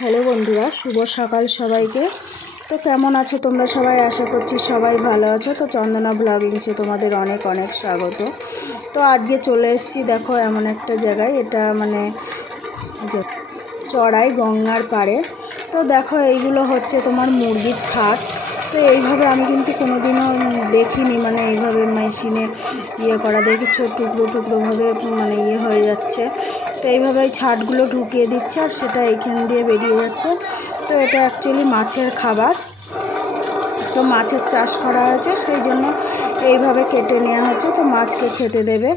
Hello বন্ধুরা, শুভ সকাল সবাইকে। তো কেমন আছো তোমরা সবাই? আশা করছি সবাই ভালো আছো। তো চন্দনা ব্লগিংসে তোমাদের অনেক অনেক স্বাগত। তো আজকে চলে এসেছি, দেখো এমন একটা জায়গায়। এটা মানে যে চড়াই গঙ্গার পাড়ে। তো দেখো এইগুলো হচ্ছে তোমার মুরগির ছাদ তো এইভাবে আমি কিন্তু কোনোদিনও দেখিনি মানে এইভাবে মেশিনে ইয়ে করা, দেখেছ? টুকরো টুকরোভাবে মানে ইয়ে হয়ে যাচ্ছে। তো এইভাবে এই ছাদগুলো ঢুকিয়ে দিচ্ছে আর সেটা এইখান দিয়ে বেরিয়ে যাচ্ছে। তো এটা অ্যাকচুয়ালি মাছের খাবার। তো মাছের চাষ করা হয়েছে, সেই জন্য এইভাবে কেটে নেওয়া হচ্ছে। তো মাছকে খেতে দেবে।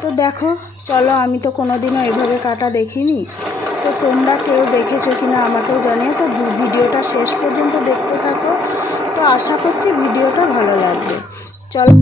তো দেখো, চলো আমি তো কোনোদিনও এইভাবে কাটা দেখিনি। তো তোমরা কেউ দেখেছ কি না আমাকেও জানিয়ে তো ভিডিওটা শেষ পর্যন্ত দেখতে থাকো। তো আশা করছি ভিডিওটা ভালো লাগবে। চলো।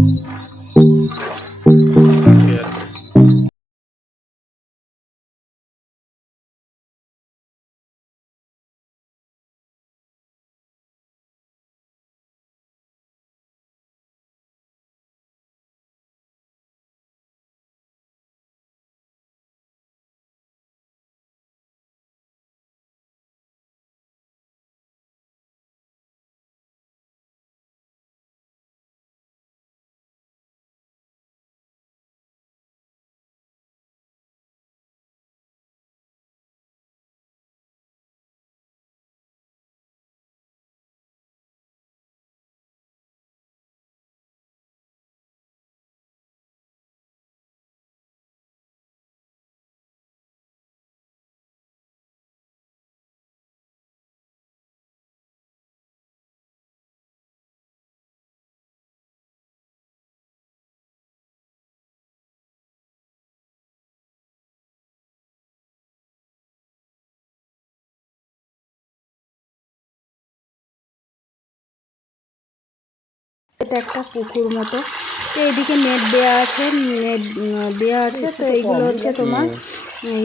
এটা একটা পুকুর মতো। তো এইদিকে নেট দেওয়া আছে নেট দেওয়া আছে। তো এইগুলো হচ্ছে তোমার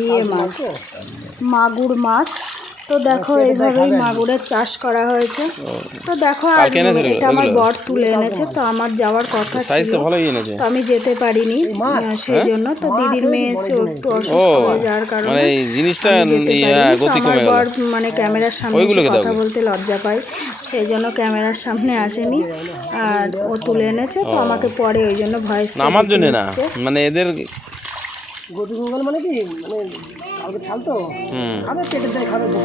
ইয়ে মাছ মাগুর মাছ। তো দেখো এইভাবেই মাগুরের চাষ করা হয়েছে। তো দেখো আর এটা আমার? বর তুলে এনেছে তো আমার যাওয়ার কথা ছিল তো ভালোই এনেছে। তো আমি যেতে পারিনি সেই জন্য। তো দিদির মেয়ে এসে একটু অসুস্থ হয়ে যাওয়ার কারণে মানে জিনিসটা এই, পারিনি। হ্যাঁ, তো গতি আমার কমে গেল। বর মানে ক্যামেরার সামনে। কথা বলতে লজ্জা পাই সেই জন্য ক্যামেরার সামনে আসেনি। আর ও তুলে এনেছে তো আমাকে পরে ওই জন্য ভয়েস আমার জন্য না। মানে এদের গতি কমে গেল মানে কি? মানে কালকে ছাল তো? খাবে পেটের দায় খাবে খাবে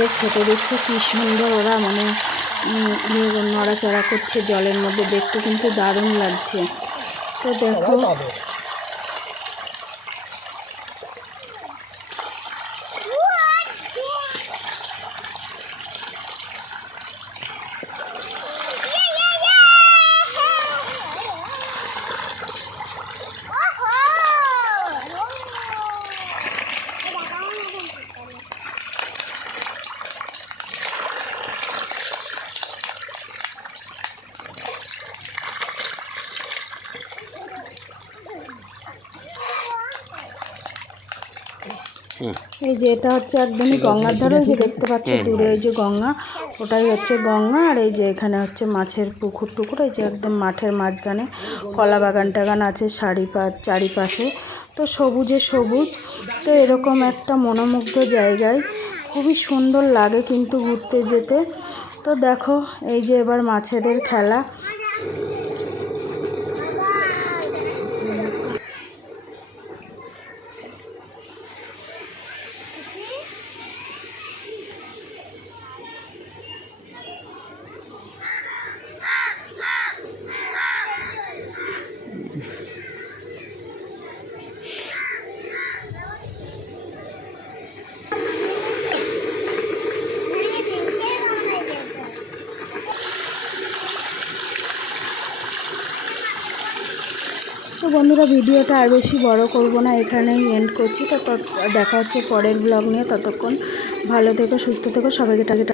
মাছেদের খেতে দেখতে, কি সুন্দর ওরা মানে নড়াচড়া করছে জলের মধ্যে, দেখতে কিন্তু দারুণ লাগছে। তো দেখো এই যে এটা হচ্ছে একদমই গঙ্গার ধারে যে দেখতে পাচ্ছ দূরে ওই যে গঙ্গা ওটাই হচ্ছে গঙ্গা আর এই যে এখানে হচ্ছে মাছের পুকুর টুকুর এই যে একদম মাঠের মাঝখানে কলা বাগান টাগান আছে শাড়ি পা চারিপাশে। তো সবুজে সবুজ তো এরকম একটা মনোমুগ্ধ জায়গায় খুবই সুন্দর লাগে কিন্তু ঘুরতে যেতে। তো দেখো এই যে এবার মাছেদের খেলা বন্ধুরা, ভিডিওটা আর বেশি বড় করব না, এখানেই এন্ড করছি। তো দেখা হচ্ছে পরের ব্লগ নিয়ে। ততক্ষণ ভালো থেকো, সুস্থ থেকো, সবাইকে টাকে